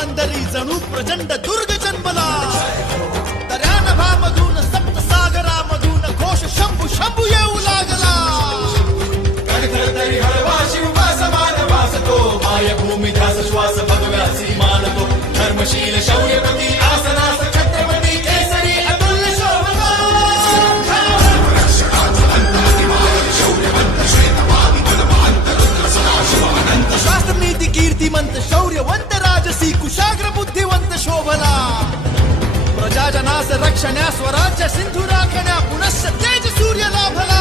पुरंदरी जणू प्रचंड दुर्ग जन्मला. दर्यानभामधून सप्तसागरामधून घोष शंभू शंभू येऊ लागला. तरी हळवा शिववास मानवास तो मायभूमी ध्यास श्वास भगव्यासी मानतो. धर्मशील शौर्यपती आसनास छत्रपती केसरी अतुल्य शोभा. शास्त्र नीती कीर्तिमंत शौर्यवंत राजसी कुशाग्र बुद्धिवंत शोभला. प्रजाजनास रक्षण्या स्वराज्य सिंधू राखण्या पुनश्च तेज सूर्य लाभला.